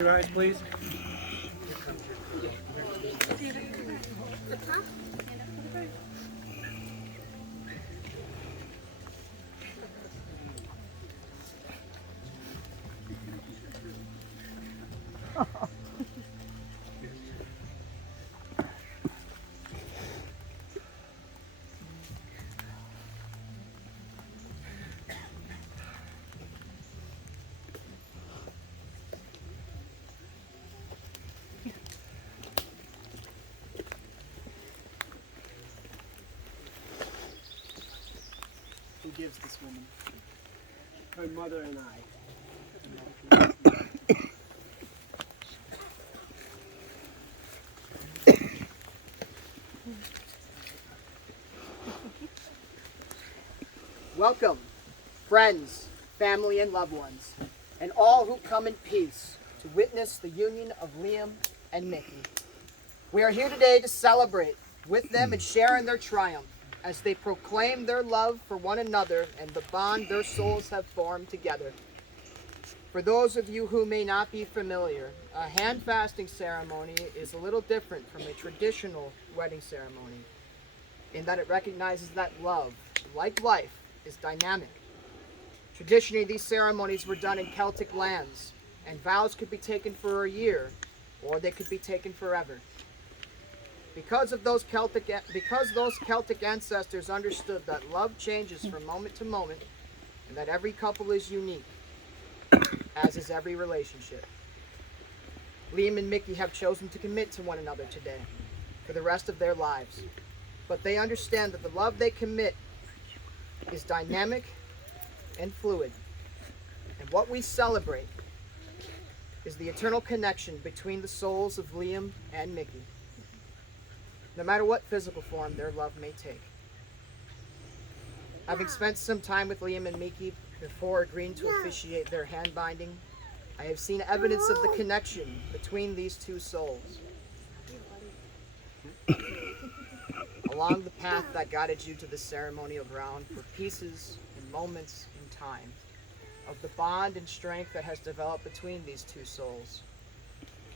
Your eyes, please. Who gives this woman? Her mother and I. Welcome, friends, family, and loved ones, and all who come in peace to witness the union of Liam and Micki. We are here today to celebrate with them and share in their triumph as they proclaim their love for one another and the bond their souls have formed together. For those of you who may not be familiar, a hand fasting ceremony is a little different from a traditional wedding ceremony in that it recognizes that love, like life, is dynamic. Traditionally, these ceremonies were done in Celtic lands, and vows could be taken for a year, or they could be taken forever. Because those Celtic ancestors understood that love changes from moment to moment, and that every couple is unique, as is every relationship. Liam and Micki have chosen to commit to one another today, for the rest of their lives. But they understand that the love they commit is dynamic and fluid. And what we celebrate is the eternal connection between the souls of Liam and Micki, no matter what physical form their love may take. Having spent some time with Liam and Micki before agreeing to officiate their hand binding, I have seen evidence of the connection between these two souls. Along the path that guided you to the ceremonial ground were pieces and moments in time of the bond and strength that has developed between these two souls.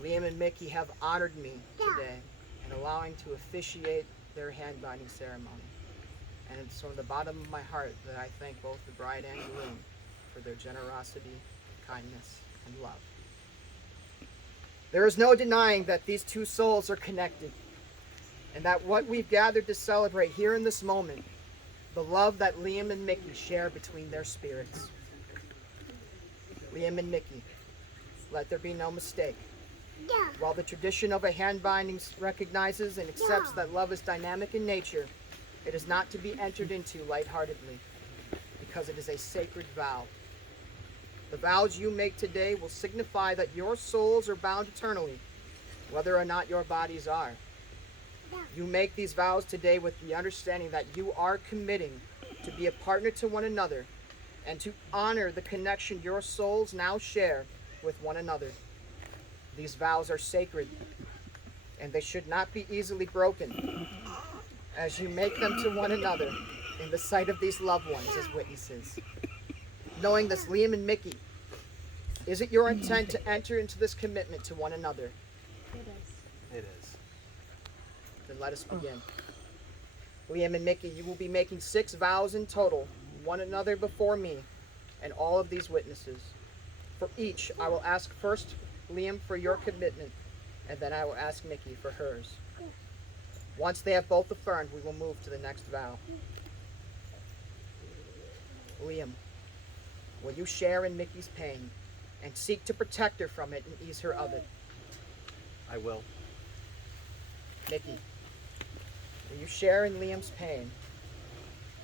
Liam and Micki have honored me today in allowing to officiate their hand binding ceremony. And it's from the bottom of my heart that I thank both the bride and groom for their generosity, kindness, and love. There is no denying that these two souls are connected, and that what we've gathered to celebrate here in this moment, the love that Liam and Micki share between their spirits. Liam and Micki, let there be no mistake. While the tradition of a hand binding recognizes and accepts that love is dynamic in nature, it is not to be entered into lightheartedly, because it is a sacred vow. The vows you make today will signify that your souls are bound eternally, whether or not your bodies are. You make these vows today with the understanding that you are committing to be a partner to one another and to honor the connection your souls now share with one another. These vows are sacred, and they should not be easily broken, as you make them to one another in the sight of these loved ones as witnesses. Knowing this, Liam and Micki, is it your intent to enter into this commitment to one another? It is. It is. Then let us begin. Liam and Micki, you will be making 6 vows in total, one another before me, and all of these witnesses. For each, I will ask first Liam for your commitment, and then I will ask Micki for hers. Once they have both affirmed, we will move to the next vow. Liam, will you share in Micki's pain and seek to protect her from it and ease her of it? I will. Micki, will you share in Liam's pain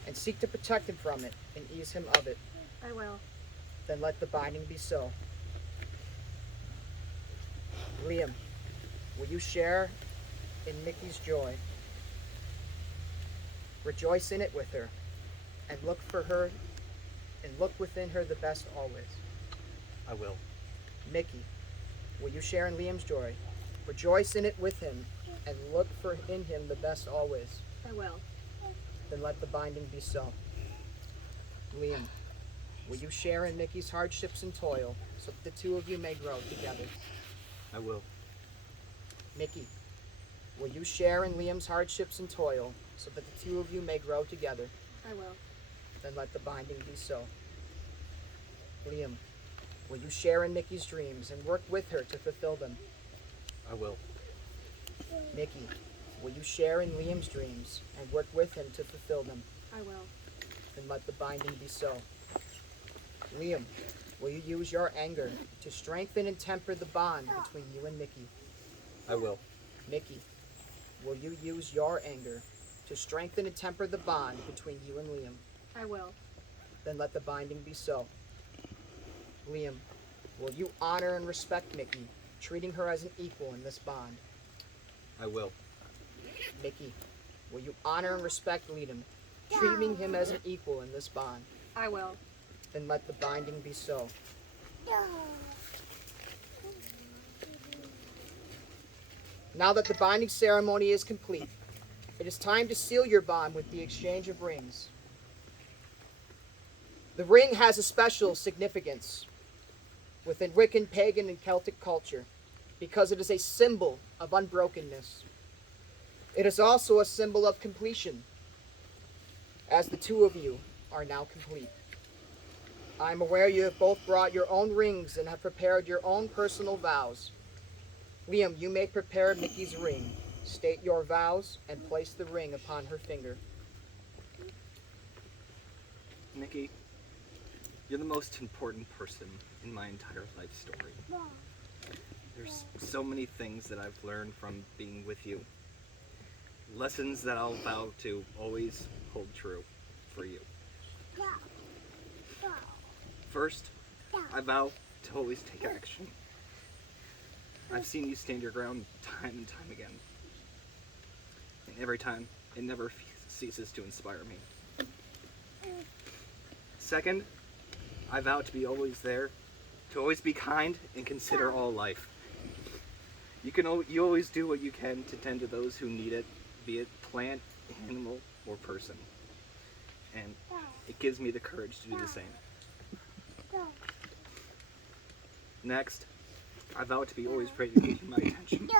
and seek to protect him from it and ease him of it? I will. Then let the binding be so. Liam, will you share in Micki's joy? Rejoice in it with her, and look for her, and look within her the best always. I will. Micki, will you share in Liam's joy? Rejoice in it with him, and look for in him the best always. I will. Then let the binding be so. Liam, will you share in Micki's hardships and toil, so that the two of you may grow together? I will. Micki, will you share in Liam's hardships and toil so that the two of you may grow together? I will. Then let the binding be so. Liam, will you share in Micki's dreams and work with her to fulfill them? I will. Micki, will you share in Liam's dreams and work with him to fulfill them? I will. Then let the binding be so. Liam, will you use your anger to strengthen and temper the bond between you and Micki? I will. Micki, will you use your anger to strengthen and temper the bond between you and Liam? I will. Then let the binding be so. Liam, will you honor and respect Micki, treating her as an equal in this bond? I will. Micki, will you honor and respect Liam, treating him as an equal in this bond? I will. Then let the binding be so. Now that the binding ceremony is complete, it is time to seal your bond with the exchange of rings. The ring has a special significance within Wiccan, pagan, and Celtic culture because it is a symbol of unbrokenness. It is also a symbol of completion, as the two of you are now complete. I am aware you have both brought your own rings and have prepared your own personal vows. Liam, you may prepare Micki's ring. State your vows and place the ring upon her finger. Micki, you're the most important person in my entire life story. There's so many things that I've learned from being with you. Lessons that I'll vow to always hold true for you. First, I vow to always take action. I've seen you stand your ground time and time again. And every time, it never ceases to inspire me. Second, I vow to be always there, to always be kind and consider all life. You always do what you can to tend to those who need it, be it plant, animal, or person. And it gives me the courage to do the same. Next, I vow to be always ready to give you my attention.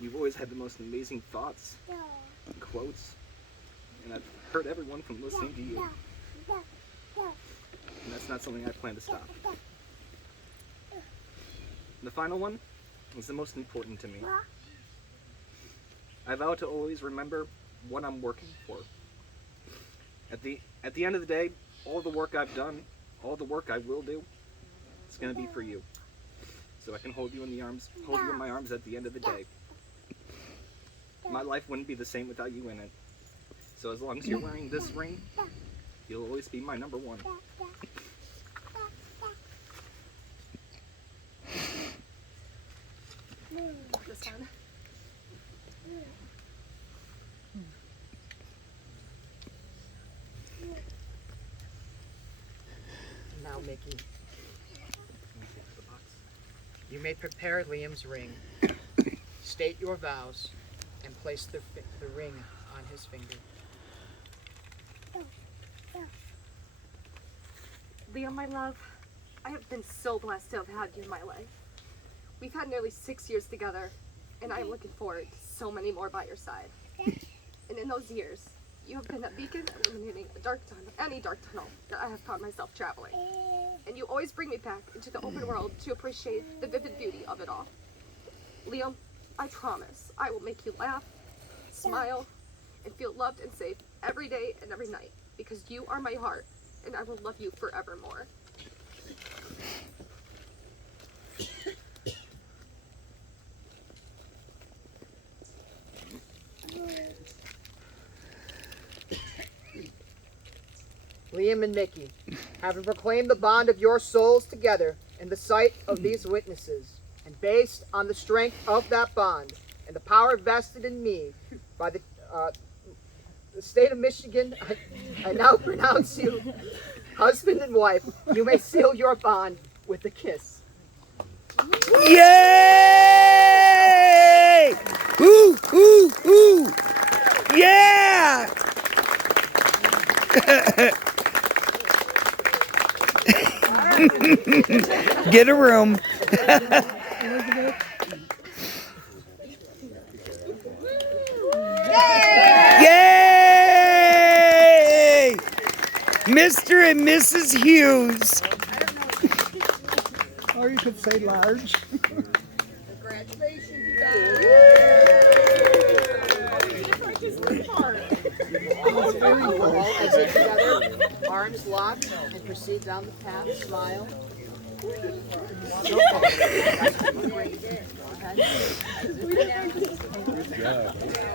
You've always had the most amazing thoughts and quotes, and I've heard everyone from listening to you. And that's not something I plan to stop. The final one is the most important to me. I vow to always remember what I'm working for. At the end of the day, all the work I've done, all the work I will do, it's gonna be for you. So I can hold you in my arms at the end of the day. My life wouldn't be the same without you in it. So as long as you're wearing this ring, you'll always be my number one. This one. Now, Micki, you may prepare Liam's ring, state your vows, and place the ring on his finger. Liam, my love, I have been so blessed to have had you in my life. We've had nearly 6 years together, and I'm looking forward to so many more by your side. And in those years, you have been a beacon illuminating any dark tunnel that I have found myself traveling. And you always bring me back into the open world to appreciate the vivid beauty of it all. Liam, I promise I will make you laugh, smile, and feel loved and safe every day and every night, because you are my heart, and I will love you forevermore. Liam and Micki, having proclaimed the bond of your souls together in the sight of these witnesses, and based on the strength of that bond and the power vested in me by the state of Michigan, I now pronounce you husband and wife. You may seal your bond with a kiss. Yay! Ooh, ooh, ooh! Yeah! Get a room. Yay! Mr. and Mrs. Hughes. Or you could say large. All exit together, arms locked, and proceed down the path. Smile. Great. Go ahead.